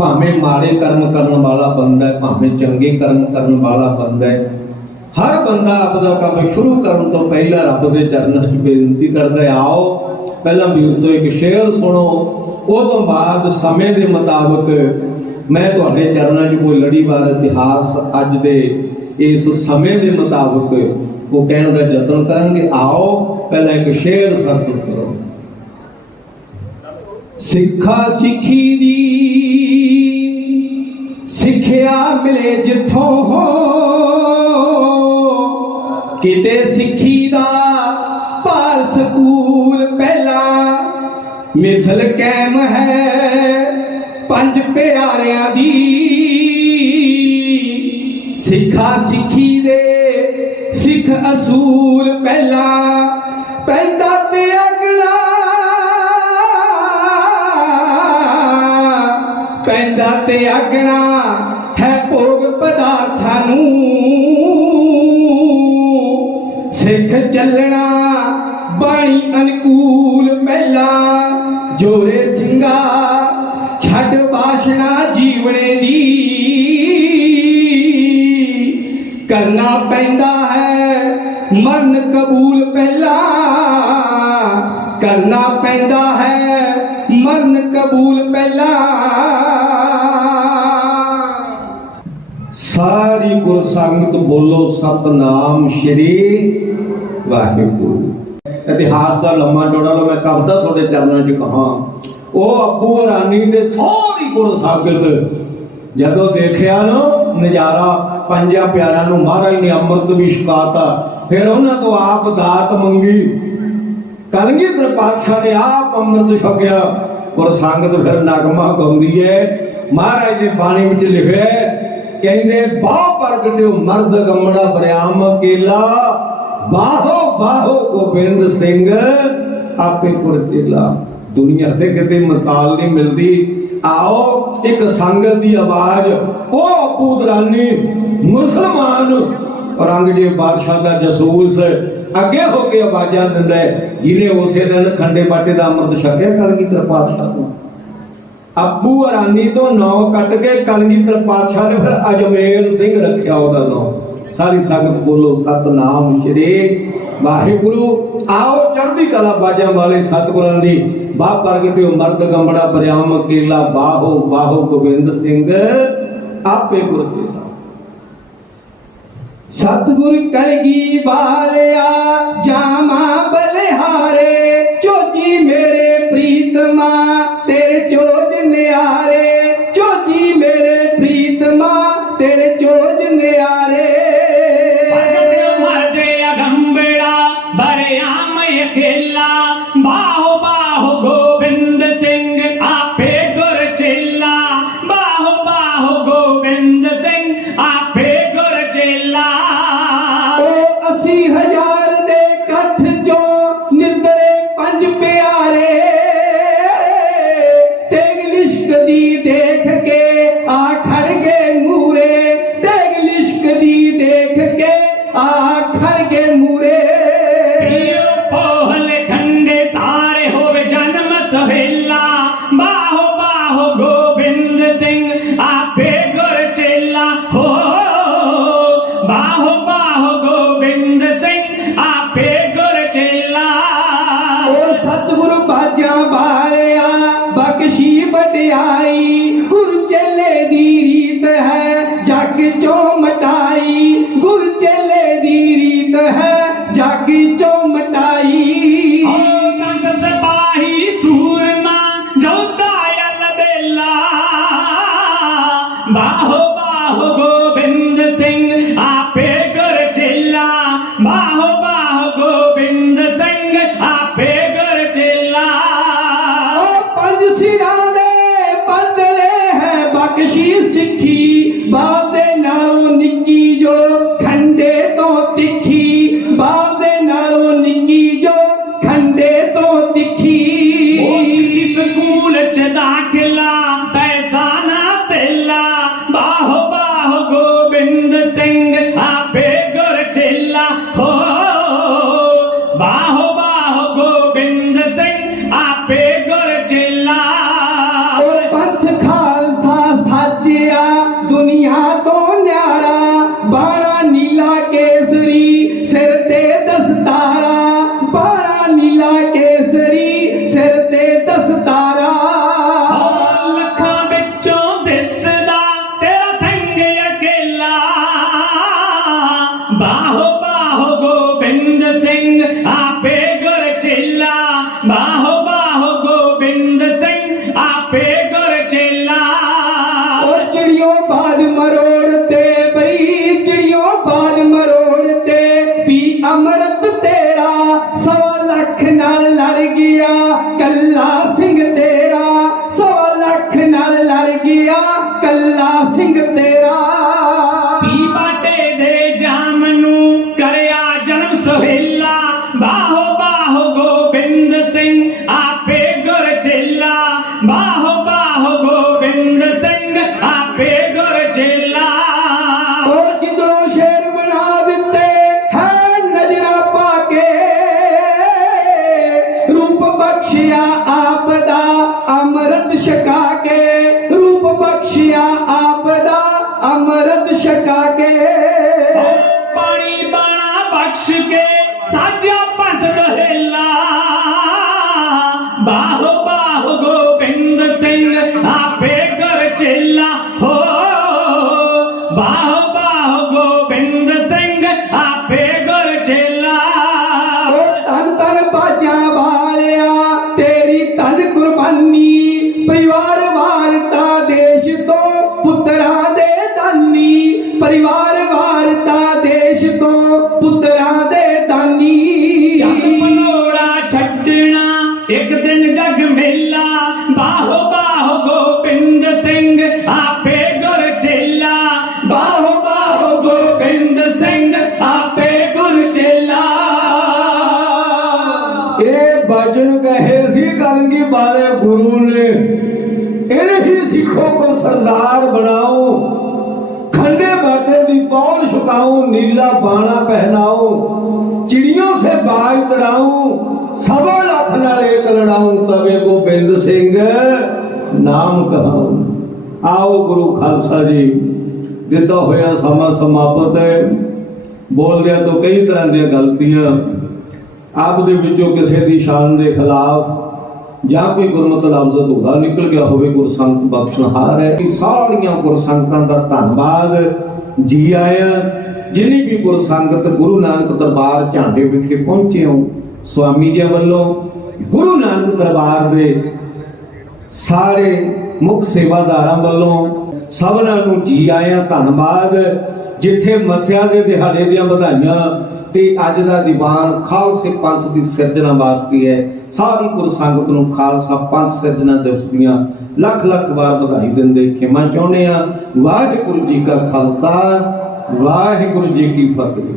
ਭਾਵੇਂ ਮਾੜੇ ਕਰਮ ਕਰਨ ਵਾਲਾ ਬੰਦਾ ਹੈ, ਭਾਵੇਂ ਚੰਗੇ ਕਰਮ ਕਰਨ ਵਾਲਾ ਬੰਦਾ ਹੈ, ਹਰ ਬੰਦਾ ਆਪਦਾ ਕੰਮ ਸ਼ੁਰੂ ਕਰਨ ਤੋਂ ਪਹਿਲਾਂ ਰੱਬ ਦੇ ਚਰਨਾਂ 'ਚ ਬੇਨਤੀ ਕਰਦਾ ਹੈ, ਆਓ, ਪਹਿਲਾਂ ਵੀਰ ਤੋਂ ਇੱਕ ਸ਼ੇਰ ਸੁਣੋ, ਉਹ ਤੋਂ ਬਾਅਦ ਸਮੇਂ ਦੇ ਮੁਤਾਬਕ ਮੈਂ ਤੁਹਾਡੇ ਚਰਨਾਂ 'ਚ ਕੋਈ ਲੜੀਵਾਰ ਇਤਿਹਾਸ ਅੱਜ ਦੇ ਇਸ ਸਮੇਂ ਦੇ ਮੁਤਾਬਕ ਉਹ ਕਹਿਣ ਦਾ ਯਤਨ ਕਰਾਂਗੇ, ਆਓ, ਪਹਿਲਾਂ ਇੱਕ ਸ਼ੇਰ ਸਰਪਣ ਕਰੋ। ਸਿੱਖਾ ਸਿੱਖੀ ਦੀ ਸਿੱਖਿਆ ਮਿਲੇ ਜਿੱਥੋਂ ਹੋ। ਕਿਤੇ ਸਿੱਖੀ ਦਾ ਭਾਰ ਸਕੂਲ ਪਹਿਲਾ। ਮਿਸਲ ਕੈਮ ਹੈ ਪੰਜ ਪਿਆਰਿਆਂ ਦੀ। ਸਿੱਖਾ ਸਿੱਖੀ ਦੇ ਸਿੱਖ ਅਸੂਲ ਪਹਿਲਾ। ਪੈਂਦਾ ਤੇ ਅਗਲਾ। ਪੈਂਦਾ ਤੇ ਅਗਣਾ ਨੂੰ ਸਿੱਖ ਚੱਲਣਾ ਬਾਣੀ ਅਨਕੂਲ ਪਹਿਲਾ ਜੋਰੇ ਸਿੰਘਾ, ਛੱਡ ਬਾਸ਼ਣਾ ਜੀਵਣੇ ਦੀ। ਕਰਨਾ ਪੈਂਦਾ ਹੈ ਮਰਨ ਕਬੂਲ ਪਹਿਲਾ। ਕਰਨਾ ਪੈਂਦਾ ਹੈ ਮਰਨ ਕਬੂਲ ਪਹਿਲਾ। ਸਾਰੀ ਗੁਰ ਬੋਲੋ, ਸਤਨਾਮ ਸ਼੍ਰੀ ਵਾਹਿਗੁਰੂ। ਇਤਿਹਾਸ ਦਾ ਲੰਮਾ ਚੌੜਾ ਲੋ ਮੈਂ ਕਵਿਤਾ ਤੁਹਾਡੇ ਚਰਨਾਂ 'ਚ ਕਹਾਂ, ਉਹ ਅੱਬੂ ਰਾਨੀ ਦੇ ਸਾਰੀ ਗੁਰ ਜਦੋਂ ਦੇਖਿਆ ਨਾ ਨਜ਼ਾਰਾ, ਪੰਜਾਂ ਪਿਆਰਿਆਂ ਨੂੰ ਮਹਾਰਾਜ ਨੇ ਅੰਮ੍ਰਿਤ ਵੀ ਛਕਾਤਾ, ਫਿਰ ਉਹਨਾਂ ਤੋਂ ਆਪ ਦਾਤ ਮੰਗੀ। ਕਲਗੀਧਰ ਪਾਤਸ਼ਾਹ ਨੇ ਆਪ ਅੰਮ੍ਰਿਤ ਛਕਿਆ। ਗੁਰ ਸੰਗਤ ਫਿਰ ਨਗਮਾ ਗਾਉਂਦੀ ਹੈ। ਮਹਾਰਾਜ ਨੇ ਬਾਣੀ ਵਿੱਚ ਲਿਖਿਆ ਕਹਿੰਦੇ ਬਾਹ ਪ੍ਰਗਟਿਓ ਮਰਦ ਗਮੜਾ ਬਰਿਆਮ ਅਕੇਲਾ ਬਾਹੋ ਬਾਹੋ ਗੋਬਿੰਦ ਸਿੰਘ, ਆਪੇ ਪੁਰਚੇਲਾ ਦੁਨੀਆ ਤੇ ਕਿਤੇ ਮਿਸਾਲ ਨਹੀਂ ਮਿਲਦੀ। ਆਓ, ਇੱਕ ਸੰਗਤ ਦੀ ਆਵਾਜ਼। ਉਹ ਪੂਤਰਾਨੀ ਮੁਸਲਮਾਨ। ਔਰੰਗਜ਼ੇਬ ਬਾਦਸ਼ਾਹ ਦਾ ਜਸੂਸ ਅੱਗੇ ਹੋ ਕੇ ਆਵਾਜ਼ਾਂ ਦਿੰਦਾ ਜਿਹਨੇ ਉਸੇ ਦਿਨ ਖੰਡੇ ਬਾਟੇ ਦਾ ਅੰਮ੍ਰਿਤ ਛਕਿਆ ਕਲਗੀਧਰ ਪਾਤਸ਼ਾਹ ਤੋਂ। ਅੱਬੂ ਅਰਾਨੀ ਤੋਂ ਨੌ ਕੱਟ ਕੇ ਕਲਗੀਧਰ ਪਾਤਸ਼ਾਹ ਨੇ ਫਿਰ ਅਜਮੇਰ ਸਿੰਘ ਰੱਖਿਆ ਉਹਦਾ ਨਾਮ। ਸਾਰੀ ਸੰਗਤ ਬੋਲੋ, ਸਤਨਾਮ ਸ਼੍ਰੀ ਵਾਹਿਗੁਰੂ। ਆਓ ਚੜ੍ਹਦੀ ਕਲਾ ਬਾਜਾਂ ਵਾਲੇ ਸਤਿਗੁਰਾਂ ਦੀ। ਬਾਹ ਪ੍ਰਗਟਿਓ ਮਰਦ ਗੰਬੜਾ ਬਰਿਆਮ ਕੇਲਾ ਬਾਹੋ ਬਾਹੋ ਗੋਬਿੰਦ ਸਿੰਘ, ਆਪੇ ਗੁਰਤੇਲਾ ਸਤਿਗੁਰ ਕਲਗੀ ਵਾਲਿਆ ਬਰਿਆਮ ਸਤਿਗੁਰੂ ਬਾਜਾਂ ਵਾਲਿਆ ਸਿਰਾਂ ਦੇ ਬਦਲੇ ਹੈ ਬਖਸ਼ੀ ਸਿੱਖੀ। ਬਖਸ਼ਿਆ ਆਪ ਦਾ ਅੰਮ੍ਰਿਤ ਛਕਾ ਕੇ। ਪਾਣੀ ਬਾਣਾ ਬਖਸ਼ ਕੇ ਸਾਜਾ ਪੰਥ ਦਹੇਲਾ। नीला बाणा पहनाऊं चिड़ियों से बाज तड़ाऊं सबो लख नाल एक लड़ाऊं तवे गोबिंद सिंह नाम कहाऊं आओ गुरु खालसा जी ਦਿੱਤਾ ਹੋਇਆ ਸਮਾਂ ਸਮਾਪਤ ਹੈ ਬੋਲਦਿਆਂ ਤੋਂ ਕਈ ਤਰ੍ਹਾਂ ਦੀਆਂ ਗਲਤੀਆਂ ਆਪ ਦੇ ਵਿੱਚੋਂ ਕਿਸੇ ਦੀ ਸ਼ਾਨ ਦੇ ਖਿਲਾਫ ਜਾਂ ਕੋਈ ਗੁਰਮਤਿ ਲਫ਼ਜ਼ ਅਧੂਰਾ ਨਿਕਲ ਗਿਆ ਹੋਵੇ ਗੁਰਸੰਗਤ ਬਖਸ਼ਣਹਾਰ ਹੈ ਇਹ ਸਾਰੀਆਂ ਗੁਰਸੰਗਤਾਂ ਦਾ ਧੰਨਵਾਦ ਜੀ ਆਇਆਂ ਜਿਨੀ ਵੀ ਗੁਰ ਸੰਗਤ, ਗੁਰੂ ਨਾਨਕ ਦਰਬਾਰ ਝਾਂਡੇ ਵਿਖੇ ਪਹੁੰਚੇ ਹੋ ਸਵਾਮੀ ਜੀ ਵੱਲੋਂ ਗੁਰੂ ਨਾਨਕ ਦਰਬਾਰ ਦੇ ਸਾਰੇ ਮੁੱਖ ਸੇਵਾਦਾਰਾਂ ਵੱਲੋਂ ਸਭਨਾਂ ਨੂੰ ਜੀ ਆਇਆਂ ਧੰਨਵਾਦ। ਜਿੱਥੇ ਮਸਿਆ ਦੇ ਦਿਹਾੜੇ ਦੀਆਂ ਵਧਾਈਆਂ ਤੇ ਅੱਜ ਦਾ ਦੀਵਾਨ ਖਾਲਸੇ ਪੰਥ ਦੀ ਸਿਰਜਣਾ ਵਾਸਤੇ ਹੈ। ਸਾਰੀ ਗੁਰ ਸੰਗਤ ਨੂੰ ਖਾਲਸਾ ਪੰਥ ਸਿਰਜਣਾ ਦਿਵਸ ਦੀਆਂ ਲੱਖ ਲੱਖ ਵਾਰ ਵਧਾਈ ਦਿੰਦੇ ਖਿਮਾ ਚਾਹੁੰਦੇ ਆ ਵਾਹਿਗੁਰੂ ਜੀ ਕਾ ਖਾਲਸਾ ਵਾਹਿਗੁਰੂ ਜੀ ਕੀ ਫਤਿਹ।